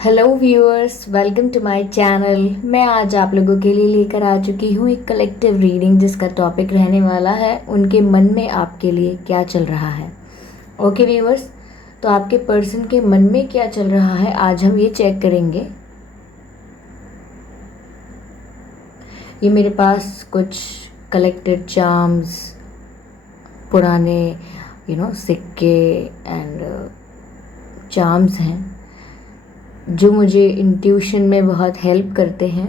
Hello viewers, welcome to my channel. मैं आज आप लोगों के लिए लेकर आ चुकी हूँ एक कलेक्टिव रीडिंग जिसका टॉपिक रहने वाला है उनके मन में आपके लिए क्या चल रहा है। ओके व्यूअर्स, तो आपके पर्सन के मन में क्या चल रहा है आज हम ये चेक करेंगे। ये मेरे पास कुछ कलेक्टेड चार्म्स, पुराने सिक्के एंड चार्म्स हैं जो मुझे इंट्यूशन में बहुत हेल्प करते हैं।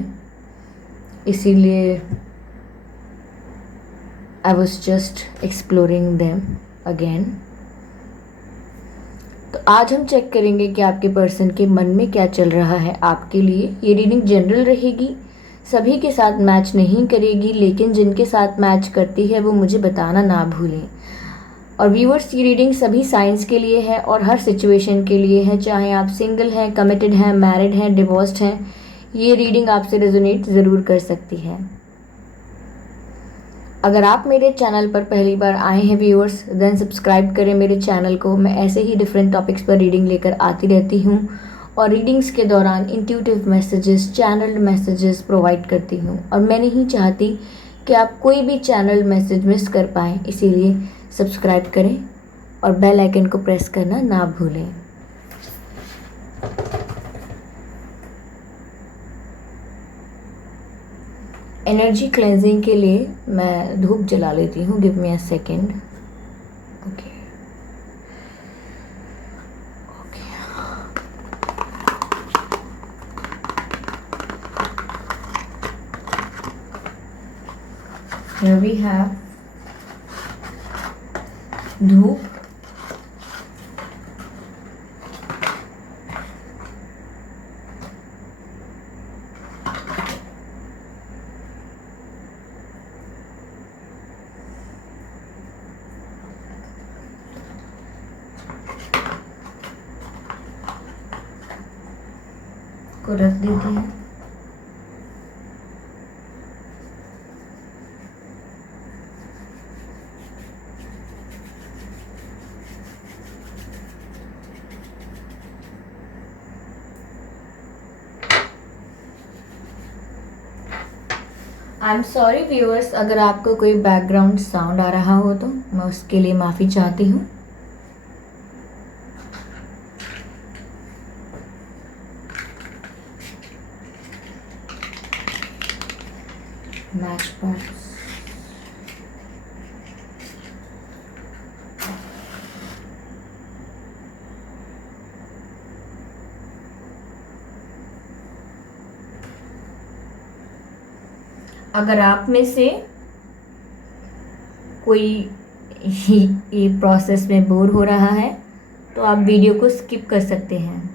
इसीलिए I was just exploring them again. तो आज हम चेक करेंगे कि आपके पर्सन के मन में क्या चल रहा है आपके लिए। ये रीडिंग जनरल रहेगी, सभी के साथ मैच नहीं करेगी, लेकिन जिनके साथ मैच करती है वो मुझे बताना ना भूलें। और व्यूअर्स, ये रीडिंग सभी साइंस के लिए है और हर सिचुएशन के लिए है, चाहे आप सिंगल हैं, कमिटेड हैं, मैरिड हैं, डिवोर्स्ड हैं, ये रीडिंग आपसे रेजोनेट ज़रूर कर सकती है। अगर आप मेरे चैनल पर पहली बार आए हैं व्यूअर्स, देन सब्सक्राइब करें मेरे चैनल को। मैं ऐसे ही डिफरेंट टॉपिक्स पर रीडिंग लेकर आती रहती हूँ और रीडिंग्स के दौरान intuitive messages, channelled messages provide करती हूँ। और मैं नहीं चाहती कि आप कोई भी चैनल मैसेज मिस कर पाएँ, इसीलिए सब्सक्राइब करें और बेल आइकन को प्रेस करना ना भूलें। एनर्जी क्लेंजिंग के लिए मैं धूप जला लेती हूँ। Give me a second. Okay okay. Here we have धूप, को रख देती हैं। आई एम सॉरी व्यूअर्स, अगर आपको कोई बैकग्राउंड साउंड आ रहा हो तो मैं उसके लिए माफ़ी चाहती हूँ। मैच पॉइंट्स, अगर आप में से कोई ये प्रोसेस में बोर हो रहा है तो आप वीडियो को स्किप कर सकते हैं।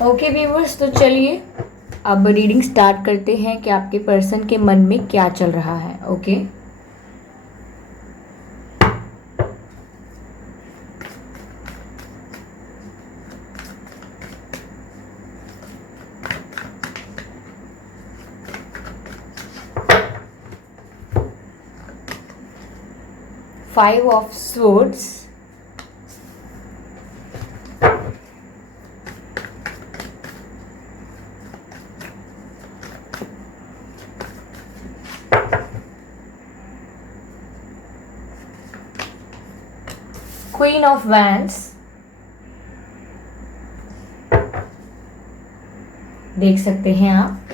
ओके व्यूवर्स, तो चलिए अब रीडिंग स्टार्ट करते हैं कि आपके पर्सन के मन में क्या चल रहा है। Okay, 5 of Swords, Queen of Wands, देख सकते हैं आप,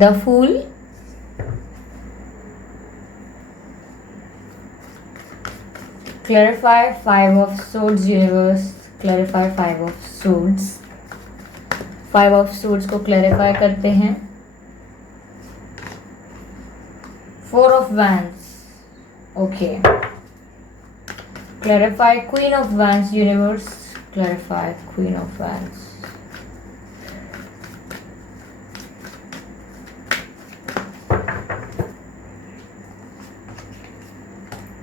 The Fool, clarify 5 of Swords universe, clarify 5 of Swords, 5 of Swords को clarify करते हैं। 4 of Wands, okay, clarify Queen of Wands universe, clarify Queen of Wands,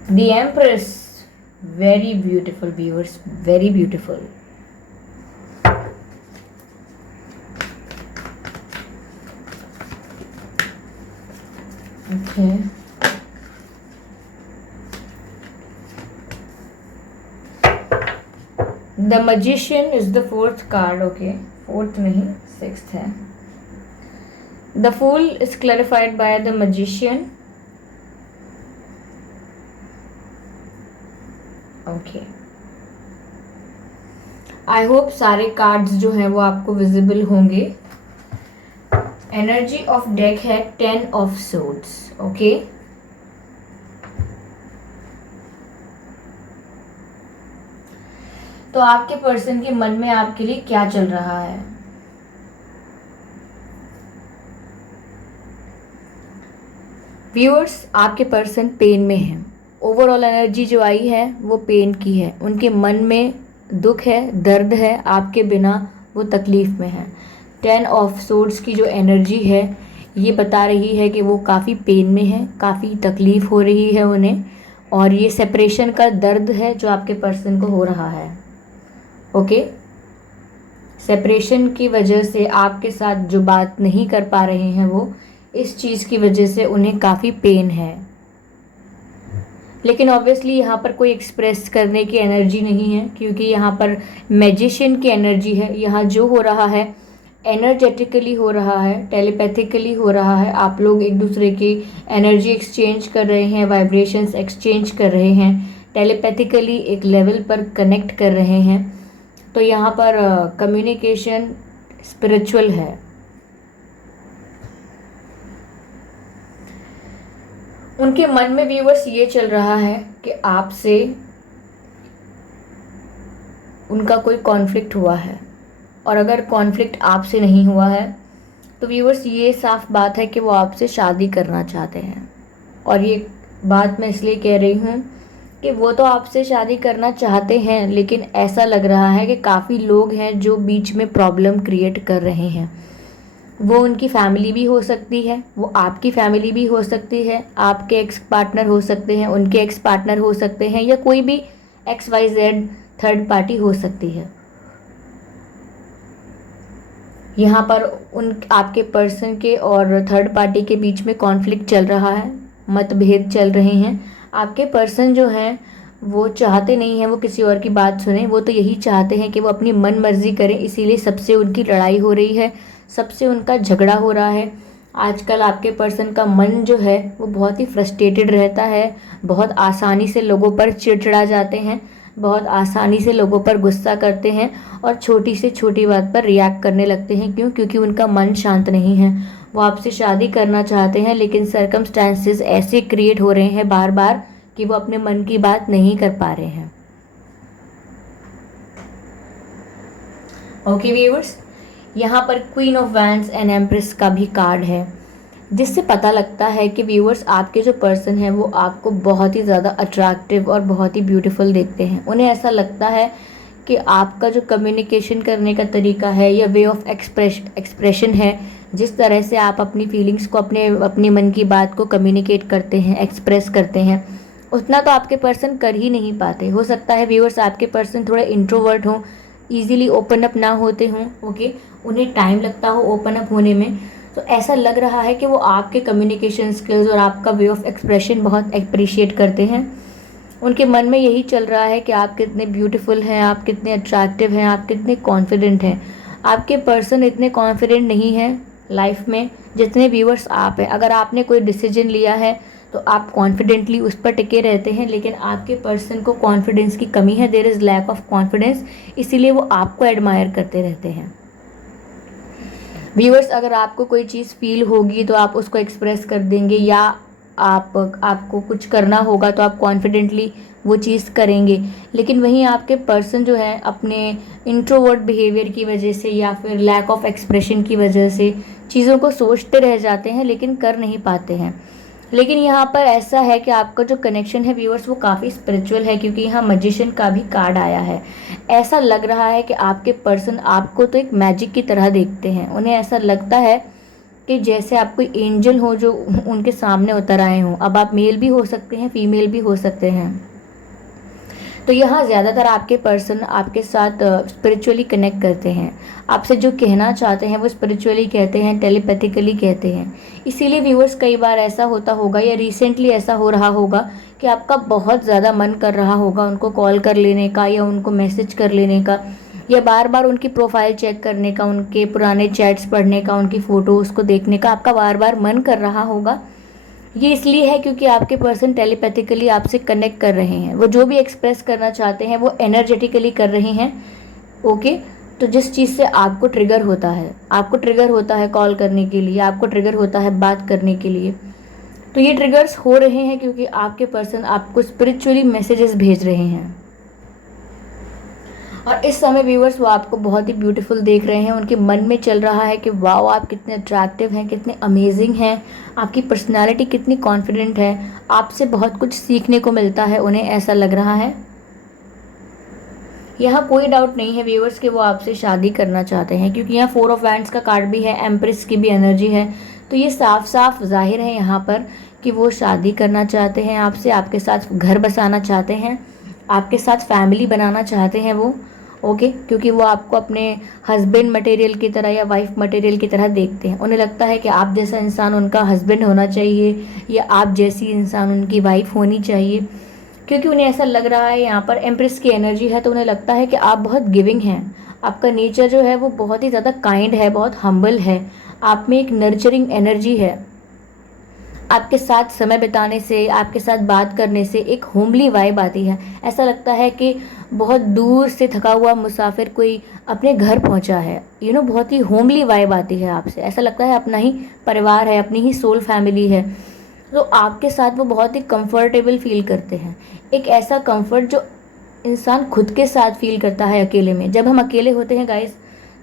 The Empress, very beautiful viewers, very beautiful. Okay. The Magician is the 4th card. Okay, 4th नहीं, 6th है. The Fool is clarified by the Magician. Okay, I hope सारे cards जो हैं वो आपको visible होंगे। Energy of deck है 10 of swords. Okay, तो आपके पर्सन के मन में आपके लिए क्या चल रहा है? व्यूअर्स, आपके पर्सन पेन में है। ओवरऑल एनर्जी जो आई है वो पेन की है। उनके मन में दुख है, दर्द है, आपके बिना वो तकलीफ़ में है। 10 ऑफ सोर्ड्स की जो एनर्जी है ये बता रही है कि वो काफ़ी पेन में है, काफ़ी तकलीफ़ हो रही है उन्हें, और ये सेपरेशन का दर्द है जो आपके पर्सन को हो रहा है। ओके, सेपरेशन की वजह से आपके साथ जो बात नहीं कर पा रहे हैं वो, इस चीज़ की वजह से उन्हें काफ़ी पेन है। लेकिन ऑब्वियसली यहाँ पर कोई एक्सप्रेस करने की एनर्जी नहीं है, क्योंकि यहाँ पर मैजिशियन की एनर्जी है। यहाँ जो हो रहा है एनर्जेटिकली हो रहा है, टेलीपैथिकली हो रहा है। आप लोग एक दूसरे की एनर्जी एक्सचेंज कर रहे हैं, वाइब्रेशंस एक्सचेंज कर रहे हैं, टेलीपैथिकली एक लेवल पर कनेक्ट कर रहे हैं। तो यहाँ पर कम्युनिकेशन स्पिरिचुअल है। उनके मन में व्यूअर्स ये चल रहा है कि आपसे उनका कोई कॉन्फ्लिक्ट हुआ है, और अगर कॉन्फ्लिक्ट आपसे नहीं हुआ है तो व्यूअर्स ये साफ बात है कि वो आपसे शादी करना चाहते हैं। और ये बात मैं इसलिए कह रही हूँ कि वो तो आपसे शादी करना चाहते हैं, लेकिन ऐसा लग रहा है कि काफ़ी लोग हैं जो बीच में प्रॉब्लम क्रिएट कर रहे हैं। वो उनकी फैमिली भी हो सकती है, वो आपकी फैमिली भी हो सकती है, आपके एक्स पार्टनर हो सकते हैं, उनके एक्स पार्टनर हो सकते हैं, या कोई भी XYZ थर्ड पार्टी हो सकती है। यहाँ पर उन आपके पर्सन के और थर्ड पार्टी के बीच में कॉन्फ्लिक्ट चल रहा है, मतभेद चल रहे हैं। आपके पर्सन जो हैं वो चाहते नहीं हैं वो किसी और की बात सुने, वो तो यही चाहते हैं कि वो अपनी मन मर्जी करें। इसीलिए सबसे उनकी लड़ाई हो रही है, सबसे उनका झगड़ा हो रहा है। आजकल आपके पर्सन का मन जो है वो बहुत ही फ्रस्ट्रेटेड रहता है, बहुत आसानी से लोगों पर चिड़चिड़ा जाते हैं, बहुत आसानी से लोगों पर गुस्सा करते हैं, और छोटी से छोटी बात पर रिएक्ट करने लगते हैं। क्यों? क्योंकि उनका मन शांत नहीं है। वो आपसे शादी करना चाहते हैं, लेकिन सर्कमस्टांसेस ऐसे क्रिएट हो रहे हैं बार बार कि वो अपने मन की बात नहीं कर पा रहे हैं। ओके व्यूअर्स, यहाँ पर queen of wands and empress का भी कार्ड है, जिससे पता लगता है कि व्यूअर्स आपके जो पर्सन हैं वो आपको बहुत ही ज़्यादा अट्रैक्टिव और बहुत ही ब्यूटीफुल देखते हैं। उन्हें ऐसा लगता है कि आपका जो कम्युनिकेशन करने का तरीका है या वे ऑफ एक्सप्रेशन है, जिस तरह से आप अपनी फीलिंग्स को अपने मन की बात को कम्युनिकेट करते हैं, एक्सप्रेस करते हैं, उतना तो आपके पर्सन कर ही नहीं पाते। हो सकता है व्यूअर्स आपके पर्सन थोड़े इंट्रोवर्ट हों, ईजिली ओपन अप ना होते हों, ओके, उन्हें टाइम लगता हो ओपन अप होने में। तो ऐसा लग रहा है कि वो आपके कम्युनिकेशन स्किल्स और आपका वे ऑफ एक्सप्रेशन बहुत अप्रिशिएट करते हैं। उनके मन में यही चल रहा है कि आप कितने ब्यूटीफुल हैं, आप कितने अट्रैक्टिव हैं, आप कितने कॉन्फिडेंट हैं। आपके पर्सन इतने कॉन्फिडेंट नहीं हैं लाइफ में जितने व्यूअर्स आप हैं। अगर आपने कोई डिसीजन लिया है तो आप कॉन्फिडेंटली उस पर टिके रहते हैं, लेकिन आपके पर्सन को कॉन्फिडेंस की कमी है, there is lack of confidence, इसीलिए वो आपको एडमायर करते रहते हैं। व्यूअर्स, अगर आपको कोई चीज़ फील होगी तो आप उसको एक्सप्रेस कर देंगे, या आपको कुछ करना होगा तो आप कॉन्फिडेंटली वो चीज़ करेंगे। लेकिन वहीं आपके पर्सन जो है अपने इंट्रोवर्ट बिहेवियर की वजह से या फिर लैक ऑफ एक्सप्रेशन की वजह से चीज़ों को सोचते रह जाते हैं लेकिन कर नहीं पाते हैं। लेकिन यहाँ पर ऐसा है कि आपका जो कनेक्शन है व्यूअर्स वो काफ़ी स्पिरिचुअल है, क्योंकि यहाँ मैजिशियन का भी कार्ड आया है। ऐसा लग रहा है कि आपके पर्सन आपको तो एक मैजिक की तरह देखते हैं। उन्हें ऐसा लगता है कि जैसे आप कोई एंजल हो जो उनके सामने उतर आए हों। अब आप मेल भी हो सकते हैं, फीमेल भी हो सकते हैं। तो यहाँ ज़्यादातर आपके पर्सन आपके साथ स्पिरिचुअली कनेक्ट करते हैं। आपसे जो कहना चाहते हैं वो स्पिरिचुअली कहते हैं, टेलीपैथिकली कहते हैं। इसीलिए व्यूअर्स कई बार ऐसा होता होगा या रिसेंटली ऐसा हो रहा होगा कि आपका बहुत ज़्यादा मन कर रहा होगा उनको कॉल कर लेने का या उनको मैसेज कर लेने का, या बार बार उनकी प्रोफाइल चेक करने का, उनके पुराने चैट्स पढ़ने का, उनकी फ़ोटोज़ को देखने का आपका बार बार मन कर रहा होगा। ये इसलिए है क्योंकि आपके पर्सन टेलीपैथिकली आपसे कनेक्ट कर रहे हैं। वो जो भी एक्सप्रेस करना चाहते हैं वो एनर्जेटिकली कर रहे हैं, ओके। तो जिस चीज़ से आपको ट्रिगर होता है कॉल करने के लिए, आपको ट्रिगर होता है बात करने के लिए, तो ये ट्रिगर्स हो रहे हैं क्योंकि आपके पर्सन आपको स्पिरिचुअली मैसेजेस भेज रहे हैं। और इस समय व्यूअर्स वो आपको बहुत ही ब्यूटीफुल देख रहे हैं। उनके मन में चल रहा है कि वाओ, आप कितने अट्रैक्टिव हैं, कितने अमेजिंग हैं, आपकी पर्सनालिटी कितनी कॉन्फिडेंट है, आपसे बहुत कुछ सीखने को मिलता है, उन्हें ऐसा लग रहा है। यहाँ कोई डाउट नहीं है व्यूअर्स कि वो आपसे शादी करना चाहते हैं, क्योंकि यहाँ 4 ऑफ वैंड्स का कार्ड भी है, एम्प्रेस की भी एनर्जी है। तो ये साफ साफ जाहिर है यहाँ पर कि वो शादी करना चाहते हैं आपसे, आपके साथ घर बसाना चाहते हैं, आपके साथ फैमिली बनाना चाहते हैं वो, ओके। क्योंकि वो आपको अपने हस्बैंड मटेरियल की तरह या वाइफ मटेरियल की तरह देखते हैं। उन्हें लगता है कि आप जैसा इंसान उनका हस्बैंड होना चाहिए या आप जैसी इंसान उनकी वाइफ होनी चाहिए, क्योंकि उन्हें ऐसा लग रहा है यहाँ पर एम्प्रेस की एनर्जी है। तो उन्हें लगता है कि आप बहुत गिविंग हैं, आपका नेचर जो है वो बहुत ही ज़्यादा काइंड है, बहुत हम्बल है, आप में एक नर्चरिंग एनर्जी है। आपके साथ समय बिताने से, आपके साथ बात करने से एक होमली वाइब आती है। ऐसा लगता है कि बहुत दूर से थका हुआ मुसाफिर कोई अपने घर पहुंचा है, बहुत ही होमली वाइब आती है आपसे। ऐसा लगता है अपना ही परिवार है, अपनी ही सोल फैमिली है। तो आपके साथ वो बहुत ही कंफर्टेबल फील करते हैं। एक ऐसा कंफर्ट जो इंसान खुद के साथ फील करता है अकेले में। जब हम अकेले होते हैं गाइस,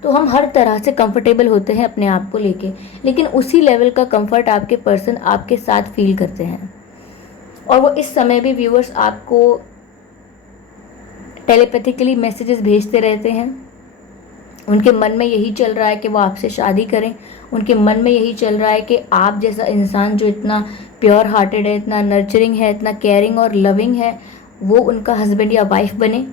तो हम हर तरह से कंफर्टेबल होते हैं अपने आप को लेके, लेकिन उसी लेवल का कंफर्ट आपके पर्सन आपके साथ फील करते हैं। और वो इस समय भी व्यूअर्स आपको टेलीपैथिकली मैसेजेस भेजते रहते हैं। उनके मन में यही चल रहा है कि वो आपसे शादी करें। उनके मन में यही चल रहा है कि आप जैसा इंसान जो इतना प्योर हार्टेड है, इतना नर्चरिंग है, इतना केयरिंग और लविंग है, वो उनका हस्बैंड या वाइफ बने,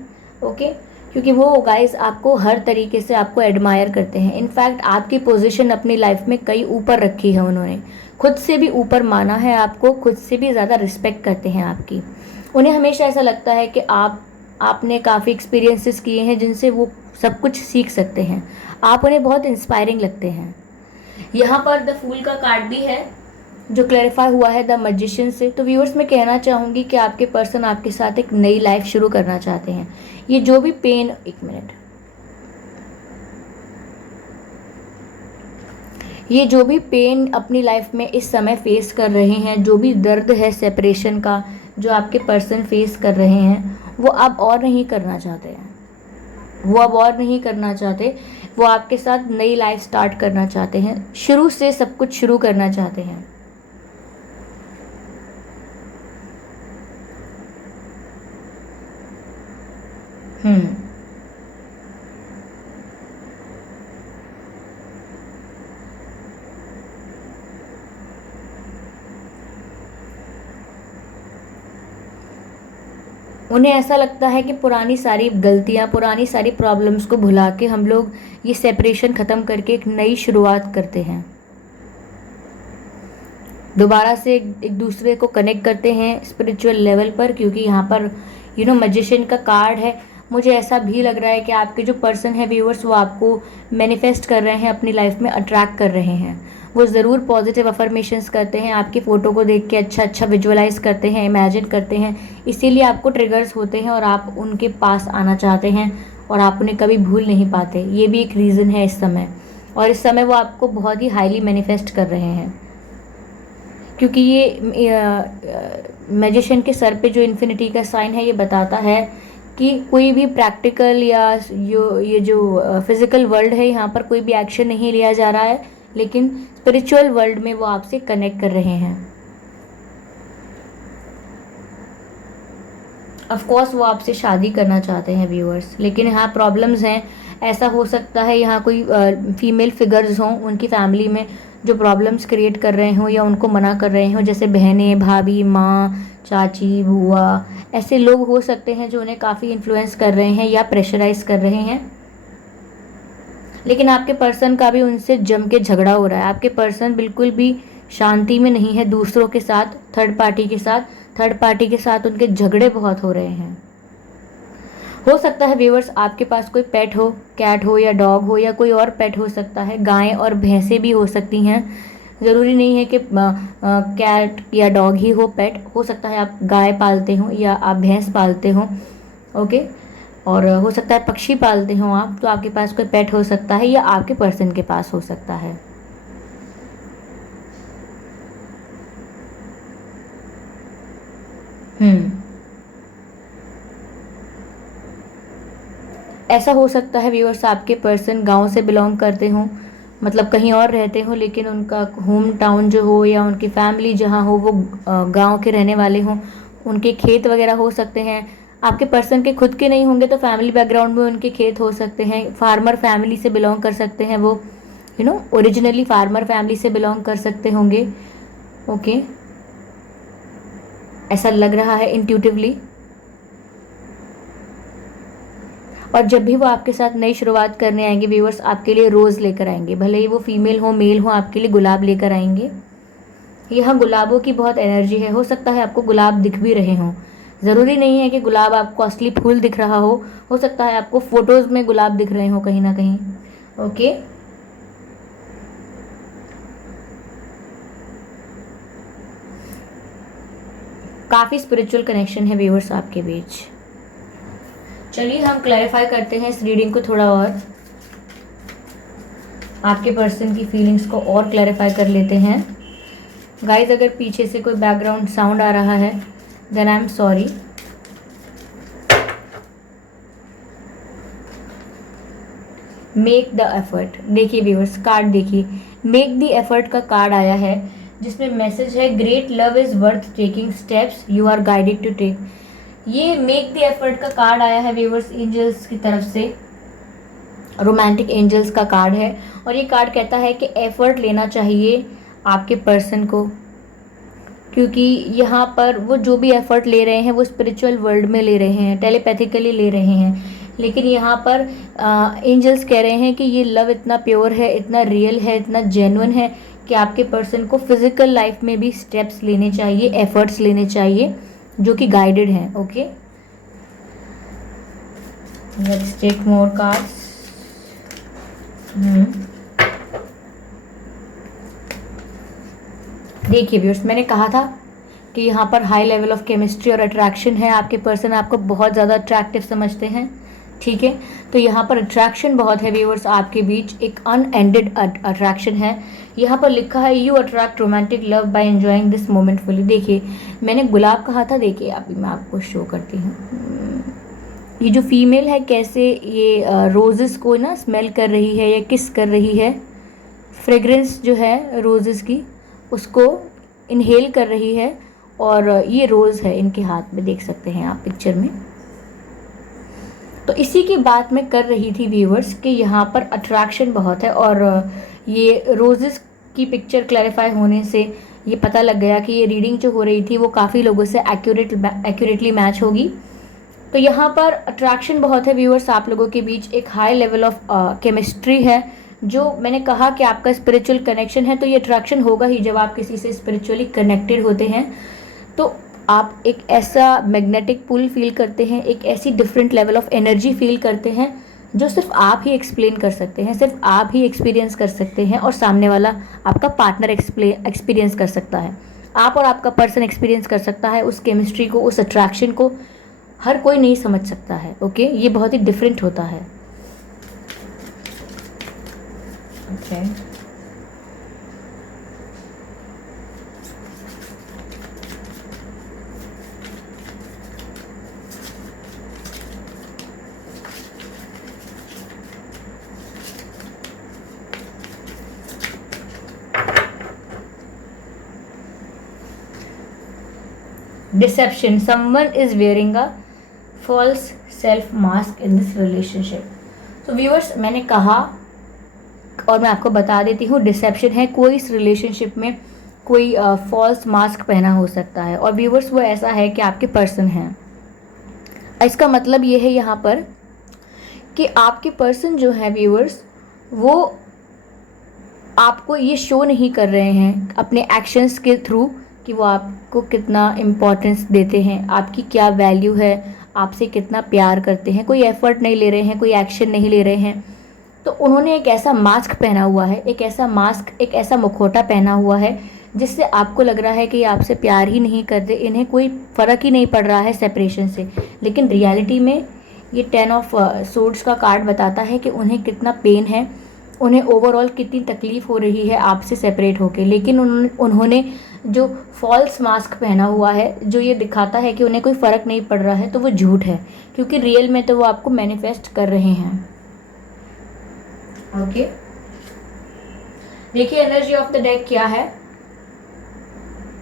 ओके। क्योंकि वो गाइस आपको हर तरीके से आपको एडमायर करते हैं। इनफैक्ट आपकी पोजीशन अपनी लाइफ में कई ऊपर रखी है उन्होंने, खुद से भी ऊपर माना है आपको, खुद से भी ज़्यादा रिस्पेक्ट करते हैं आपकी। उन्हें हमेशा ऐसा लगता है कि आपने काफ़ी एक्सपीरियंसेस किए हैं जिनसे वो सब कुछ सीख सकते हैं। आप उन्हें बहुत इंस्पायरिंग लगते हैं। यहाँ पर द फूल का कार्ड भी है जो क्लैरिफाई हुआ है द मैजिशियन से। तो व्यूअर्स, मैं कहना चाहूँगी कि आपके पर्सन आपके साथ एक नई लाइफ शुरू करना चाहते हैं। ये जो भी पेन, एक मिनट, ये जो भी पेन अपनी लाइफ में इस समय फेस कर रहे हैं, जो भी दर्द है सेपरेशन का जो आपके पर्सन फेस कर रहे हैं, वो अब और नहीं करना चाहते हैं, वो अब और नहीं करना चाहते। वो आपके साथ नई लाइफ स्टार्ट करना चाहते हैं, शुरू से सब कुछ शुरू करना चाहते हैं। उन्हें ऐसा लगता है कि पुरानी सारी गलतियाँ, पुरानी सारी प्रॉब्लम्स को भुला के हम लोग ये सेपरेशन ख़त्म करके एक नई शुरुआत करते हैं, दोबारा से एक दूसरे को कनेक्ट करते हैं स्पिरिचुअल लेवल पर। क्योंकि यहाँ पर मैजिशियन का कार्ड है। मुझे ऐसा भी लग रहा है कि आपके जो पर्सन है व्यूअर्स, वो आपको मैनिफेस्ट कर रहे हैं, अपनी लाइफ में अट्रैक्ट कर रहे हैं। वो ज़रूर पॉजिटिव अफर्मेशंस करते हैं, आपकी फ़ोटो को देख के अच्छा अच्छा विजुअलाइज करते हैं, इमेजिन करते हैं, इसीलिए आपको ट्रिगर्स होते हैं और आप उनके पास आना चाहते हैं और आप उन्हें कभी भूल नहीं पाते। ये भी एक रीज़न है इस समय, और इस समय वो आपको बहुत ही हाईली मैनिफेस्ट कर रहे हैं। क्योंकि ये मैजिशियन के सर पे जो इन्फिनिटी का साइन है, ये बताता है कि कोई भी प्रैक्टिकल या ये जो फिज़िकल वर्ल्ड है, यहाँ पर कोई भी एक्शन नहीं लिया जा रहा है, लेकिन स्पिरिचुअल वर्ल्ड में वो आपसे कनेक्ट कर रहे हैं। ऑफ कोर्स वो आपसे शादी करना चाहते हैं व्यूअर्स, लेकिन यहाँ प्रॉब्लम्स हैं। ऐसा हो सकता है यहाँ कोई फीमेल फिगर्स हों उनकी फैमिली में जो प्रॉब्लम्स क्रिएट कर रहे हों या उनको मना कर रहे हों, जैसे बहनें, भाभी, माँ, चाची, बुआ, ऐसे लोग हो सकते हैं जो उन्हें काफ़ी इन्फ्लुएंस कर रहे हैं या प्रेशराइज कर रहे हैं। लेकिन आपके पर्सन का भी उनसे जम के झगड़ा हो रहा है। आपके पर्सन बिल्कुल भी शांति में नहीं है दूसरों के साथ, थर्ड पार्टी के साथ उनके झगड़े बहुत हो रहे हैं। हो सकता है व्यूअर्स आपके पास कोई पेट हो, कैट हो या डॉग हो, या कोई और पेट हो सकता है, गायें और भैंसें भी हो सकती हैं। ज़रूरी नहीं है कि कैट या डॉग ही हो पेट, हो सकता है आप गाय पालते हो या आप भैंस पालते हो, ओके। और हो सकता है पक्षी पालते हो आप, तो आपके पास कोई पेट हो सकता है या आपके पर्सन के पास हो सकता है। ऐसा हो सकता है व्यूअर्स आपके पर्सन गांव से बिलोंग करते हों, मतलब कहीं और रहते हो, लेकिन उनका होम टाउन जो हो या उनकी फैमिली जहाँ हो वो गांव के रहने वाले हों। उनके खेत वगैरह हो सकते हैं। आपके पर्सन के खुद के नहीं होंगे तो फैमिली बैकग्राउंड में उनके खेत हो सकते हैं। फार्मर फैमिली से बिलोंग कर सकते हैं वो, ओरिजिनली फार्मर फैमिली से बिलोंग कर सकते होंगे, ओके। ऐसा लग रहा है इंट्यूटिवली। और जब भी वो आपके साथ नई शुरुआत करने आएंगे व्यूअर्स, आपके लिए रोज़ लेकर आएंगे, भले ही वो फीमेल हो मेल हो, आपके लिए गुलाब लेकर आएंगे। यहाँ गुलाबों की बहुत एनर्जी है। हो सकता है आपको गुलाब दिख भी रहे हों, ज़रूरी नहीं है कि गुलाब आपको असली फूल दिख रहा हो सकता है आपको फ़ोटोज़ में गुलाब दिख रहे हो कहीं ना कहीं, ओके। काफ़ी स्पिरिचुअल कनेक्शन है व्यूअर्स आपके बीच। चलिए हम क्लैरिफाई करते हैं इस रीडिंग को थोड़ा और, आपके पर्सन की फीलिंग्स को और क्लैरिफाई कर लेते हैं। गाइस अगर पीछे से कोई बैकग्राउंड साउंड आ रहा है then I am sorry. Make the effort, देखिए व्यूअर्स कार्ड देखिए, मेक द एफर्ट का कार्ड आया है, जिसमें मैसेज है great love is worth taking steps you are guided to take. ये मेक द एफर्ट का कार्ड आया है व्यूअर्स एंजल्स की तरफ से, रोमांटिक एंजल्स का कार्ड है। और ये कार्ड कहता है कि एफर्ट लेना चाहिए आपके पर्सन को, क्योंकि यहाँ पर वो जो भी एफर्ट ले रहे हैं वो स्पिरिचुअल वर्ल्ड में ले रहे हैं, टेलीपैथिकली ले रहे हैं। लेकिन यहाँ पर एंजल्स कह रहे हैं कि ये लव इतना प्योर है, इतना रियल है, इतना जेन्युइन है कि आपके पर्सन को फिजिकल लाइफ में भी स्टेप्स लेने चाहिए, एफर्ट्स लेने चाहिए जो कि गाइडेड हैं, okay. Let's take more cards. देखिए व्यूअर्स, मैंने कहा था कि यहाँ पर हाई लेवल ऑफ केमिस्ट्री और अट्रैक्शन है। आपके पर्सन आपको बहुत ज़्यादा अट्रैक्टिव समझते हैं, ठीक है। तो यहाँ पर अट्रैक्शन बहुत है व्यूअर्स आपके बीच, एक अनएंडेड अट्रैक्शन है। यहाँ पर लिखा है you attract romantic love by enjoying this moment fully. देखिए मैंने गुलाब कहा था, देखिए अभी मैं आपको शो करती हूँ। ये जो फीमेल है कैसे ये रोजेस को ना स्मेल कर रही है या किस कर रही है, फ्रेग्रेंस जो है रोजेस की उसको इनहेल कर रही है। और ये रोज़ है इनके हाथ में, देख सकते हैं आप पिक्चर में। तो इसी की बात मैं कर रही थी व्यूवर्स कि यहाँ पर अट्रैक्शन बहुत है। और ये रोजेस की पिक्चर क्लैरिफाई होने से ये पता लग गया कि ये रीडिंग जो हो रही थी वो काफ़ी लोगों से एक्यूरेटली मैच होगी। तो यहाँ पर अट्रैक्शन बहुत है व्यूअर्स, आप लोगों के बीच एक हाई लेवल ऑफ केमिस्ट्री है। जो मैंने कहा कि आपका स्पिरिचुअल कनेक्शन है, तो ये अट्रैक्शन होगा ही जब आप किसी से स्पिरिचुअली कनेक्टेड होते हैं। तो आप एक ऐसा मैग्नेटिक पुल फील करते हैं, एक ऐसी different level of energy feel करते हैं जो सिर्फ आप ही एक्सप्लेन कर सकते हैं, सिर्फ आप ही एक्सपीरियंस कर सकते हैं और सामने वाला आपका पार्टनर एक्सपीरियंस कर सकता है। आप और आपका पर्सन एक्सपीरियंस कर सकता है उस केमिस्ट्री को, उस अट्रैक्शन को। हर कोई नहीं समझ सकता है। ओके, ये बहुत ही डिफरेंट होता है। Okay, deception, someone is wearing a false self mask in this relationship. तो व्यूअर्स, मैंने कहा और मैं आपको बता देती हूँ, डिसेप्शन है, कोई इस रिलेशनशिप में कोई फॉल्स मास्क पहना हो सकता है। और व्यूअर्स, वो ऐसा है कि आपके पर्सन हैं। इसका मतलब ये है यहाँ पर कि आपके पर्सन जो है व्यूअर्स, वो आपको ये शो नहीं कर रहे हैं अपने एक्शंस के थ्रू कि वो आपको कितना इम्पोर्टेंस देते हैं, आपकी क्या वैल्यू है, आपसे कितना प्यार करते हैं। कोई एफर्ट नहीं ले रहे हैं, कोई एक्शन नहीं ले रहे हैं। तो उन्होंने एक ऐसा मास्क पहना हुआ है, एक ऐसा मास्क, एक ऐसा मुखौटा पहना हुआ है जिससे आपको लग रहा है कि ये आपसे प्यार ही नहीं करते, इन्हें कोई फ़र्क ही नहीं पड़ रहा है सेपरेशन से। लेकिन रियलिटी में ये 10 ऑफ सोर्ड्स का कार्ड बताता है कि उन्हें कितना पेन है, उन्हें ओवरऑल कितनी तकलीफ़ हो रही है आपसे सेपरेट होके। लेकिन उन्होंने जो फॉल्स मास्क पहना हुआ है, जो ये दिखाता है कि उन्हें कोई फ़र्क नहीं पड़ रहा है, तो वो झूठ है, क्योंकि रियल में तो वो आपको मैनिफेस्ट कर रहे हैं। ओके, देखिए एनर्जी ऑफ द डेक क्या है।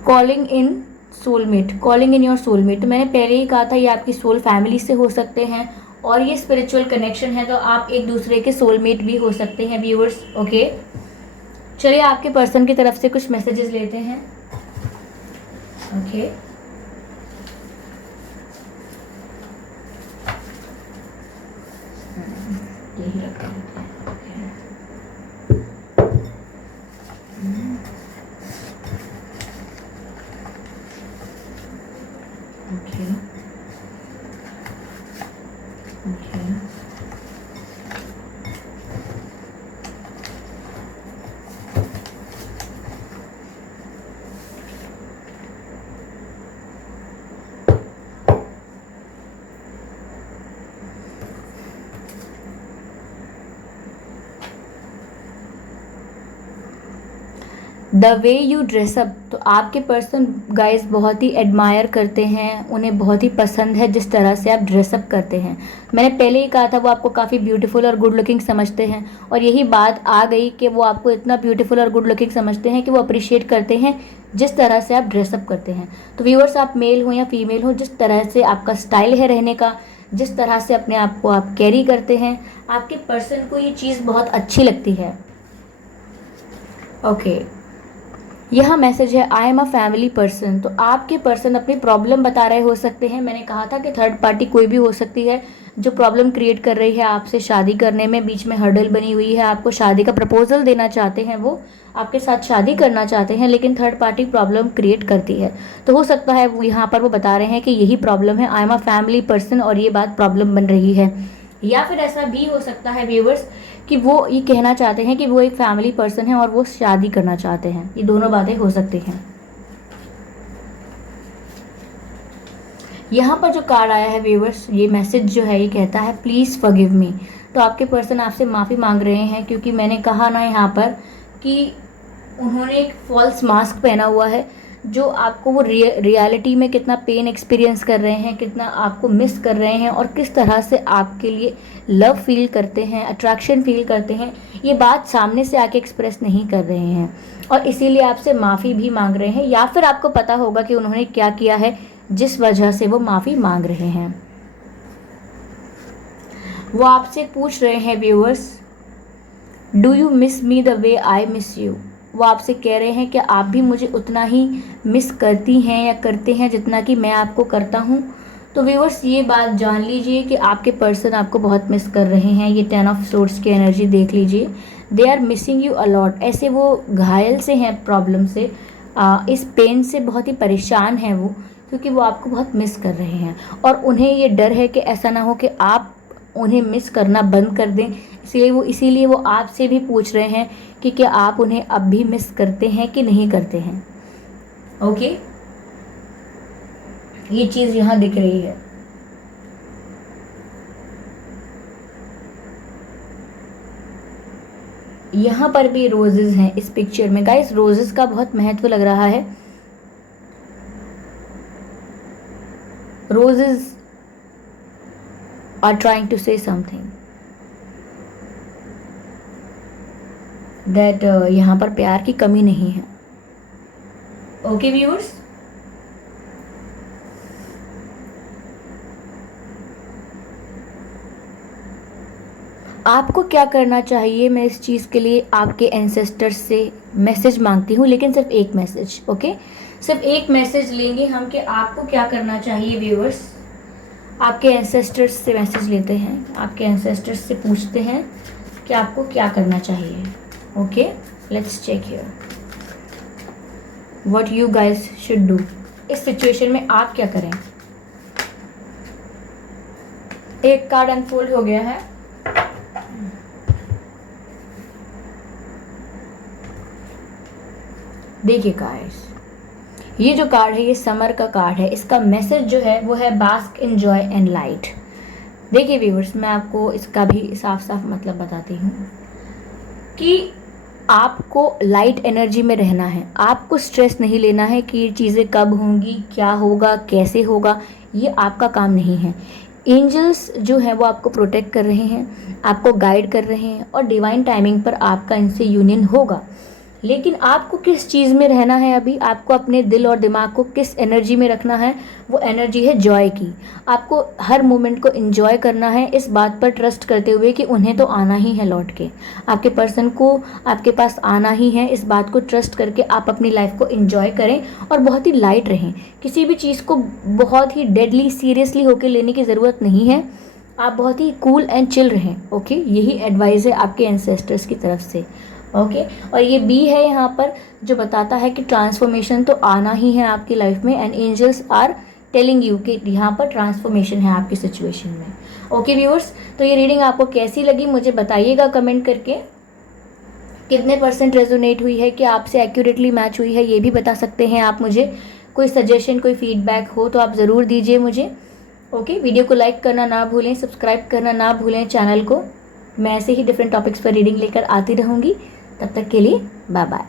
Calling in soulmate, calling in your soulmate. तो मैंने पहले ही कहा था ये आपकी सोल फैमिली से हो सकते हैं और ये स्पिरिचुअल कनेक्शन है, तो आप एक दूसरे के सोलमेट भी हो सकते हैं व्यूअर्स। ओके, चलिए आपके पर्सन की तरफ से कुछ मैसेजेस लेते हैं। ओके, यही रखते हैं। Okay, okay, the way you dress up. तो आपके पर्सन गाइज बहुत ही एडमायर करते हैं, उन्हें बहुत ही पसंद है जिस तरह से आप ड्रेसअप करते हैं। मैंने पहले ही कहा था वो आपको काफ़ी ब्यूटीफुल और गुड लुकिंग समझते हैं, और यही बात आ गई कि वो आपको इतना ब्यूटीफुल और गुड लुकिंग समझते हैं कि वो अप्रिशिएट करते हैं जिस तरह से आप ड्रेसअप करते हैं। तो व्यूअर्स, आप मेल हो या फीमेल हो, जिस तरह से आपका स्टाइल है रहने का, जिस तरह से अपने आप को आप कैरी करते हैं, आपके पर्सन को ये चीज़ बहुत अच्छी लगती है। ओके, यह मैसेज है I am a family person. तो आपके पर्सन अपनी प्रॉब्लम बता रहे हो सकते हैं। मैंने कहा था कि थर्ड पार्टी कोई भी हो सकती है जो प्रॉब्लम क्रिएट कर रही है आपसे शादी करने में, बीच में हर्डल बनी हुई है, आपको शादी का प्रपोजल देना चाहते हैं, वो आपके साथ शादी करना चाहते हैं, लेकिन थर्ड पार्टी प्रॉब्लम क्रिएट करती है। तो हो सकता है वो यहाँ पर वो बता रहे हैं कि यही प्रॉब्लम है, I am a family person, और ये बात प्रॉब्लम बन रही है। या फिर ऐसा भी हो सकता है व्यूवर्स कि वो ये कहना चाहते हैं कि वो एक फैमिली पर्सन है और वो शादी करना चाहते हैं। ये दोनों बातें हो सकती हैं। यहाँ पर जो कार्ड आया है व्यूवर्स, ये मैसेज जो है ये कहता है प्लीज़ फॉरगिव मी। तो आपके पर्सन आपसे माफ़ी मांग रहे हैं, क्योंकि मैंने कहा ना यहाँ पर कि उन्होंने एक फॉल्स मास्क पहना हुआ है जो आपको वो रियलिटी में कितना पेन एक्सपीरियंस कर रहे हैं, कितना आपको मिस कर रहे हैं और किस तरह से आपके लिए लव फील करते हैं, अट्रैक्शन फील करते हैं, ये बात सामने से आके एक्सप्रेस नहीं कर रहे हैं और इसीलिए आपसे माफ़ी भी मांग रहे हैं, या फिर आपको पता होगा कि उन्होंने क्या किया है जिस वजह से वो माफ़ी मांग रहे हैं। वो आपसे पूछ रहे हैं viewers, do you miss me the way I miss you. वो आपसे कह रहे हैं कि आप भी मुझे उतना ही मिस करती हैं या करते हैं जितना कि मैं आपको करता हूँ। तो व्यूअर्स ये बात जान लीजिए कि आपके पर्सन आपको बहुत मिस कर रहे हैं। ये 10 ऑफ सोर्ड्स की एनर्जी देख लीजिए, they are missing you a lot. ऐसे वो घायल से हैं, प्रॉब्लम से, इस पेन से बहुत ही परेशान हैं वो, क्योंकि वो आपको बहुत मिस कर रहे हैं और उन्हें ये डर है कि ऐसा ना हो कि आप उन्हें मिस करना बंद कर दें। इसीलिए वो आपसे भी पूछ रहे हैं कि क्या आप उन्हें अब भी मिस करते हैं कि नहीं करते हैं। ओके, ये चीज़ यहाँ दिख रही है। यहाँ पर भी रोजेस हैं इस पिक्चर में। गाइस, रोजेस का बहुत महत्व लग रहा है। Roses are trying to say something that यहाँ पर प्यार की कमी नहीं है। ओके व्यूअर्स, आपको क्या करना चाहिए, मैं इस चीज़ के लिए आपके एंसेस्टर्स से मैसेज मांगती हूँ, लेकिन सिर्फ एक मैसेज। ओके, सिर्फ एक मैसेज लेंगे हम कि आपको क्या करना चाहिए। व्यूअर्स, आपके एंसेस्टर्स से मैसेज लेते हैं, आपके एंसेस्टर्स से पूछते हैं कि आपको क्या करना चाहिए। Okay, let's check here what you guys should do. इस सिचुएशन में आप क्या करें। एक कार्ड अनफोल्ड हो गया है। देखिए गाइस, ये जो कार्ड है ये समर का कार्ड है। इसका मैसेज जो है वो है bask in joy and light. देखिए व्यूअर्स, मैं आपको इसका भी साफ साफ मतलब बताती हूँ कि आपको लाइट एनर्जी में रहना है। आपको स्ट्रेस नहीं लेना है कि ये चीज़ें कब होंगी, क्या होगा, कैसे होगा, ये आपका काम नहीं है। एंजल्स जो है वो आपको प्रोटेक्ट कर रहे हैं, आपको गाइड कर रहे हैं और डिवाइन टाइमिंग पर आपका इनसे यूनियन होगा। लेकिन आपको किस चीज़ में रहना है, अभी आपको अपने दिल और दिमाग को किस एनर्जी में रखना है। वो एनर्जी है जॉय की। आपको हर मोमेंट को एंजॉय करना है, इस बात पर ट्रस्ट करते हुए कि उन्हें तो आना ही है लौट के, आपके पर्सन को आपके पास आना ही है। इस बात को ट्रस्ट करके आप अपनी लाइफ को एंजॉय करें और बहुत ही लाइट रहें। किसी भी चीज़ को बहुत ही डेडली सीरियसली होकर लेने की ज़रूरत नहीं है। आप बहुत ही कूल एंड चिल रहें। ओके, यही एडवाइस है आपके एंसेस्टर्स की तरफ से। ओके, और ये बी है यहाँ पर जो बताता है कि ट्रांसफॉर्मेशन तो आना ही है आपकी लाइफ में, and angels are telling you कि यहाँ पर ट्रांसफॉर्मेशन है आपकी सिचुएशन में। ओके व्यूअर्स, तो ये रीडिंग आपको कैसी लगी मुझे बताइएगा कमेंट करके। कितने % रेजोनेट हुई है, कि आपसे एक्यूरेटली मैच हुई है, ये भी बता सकते हैं आप मुझे। कोई सजेशन, कोई फीडबैक हो तो आप ज़रूर दीजिए मुझे। ओके, वीडियो को लाइक करना ना भूलें, सब्सक्राइब करना ना भूलें चैनल को। मैं ऐसे ही डिफरेंट टॉपिक्स पर रीडिंग लेकर आती रहूँगी। तब तक के लिए बाय बाय।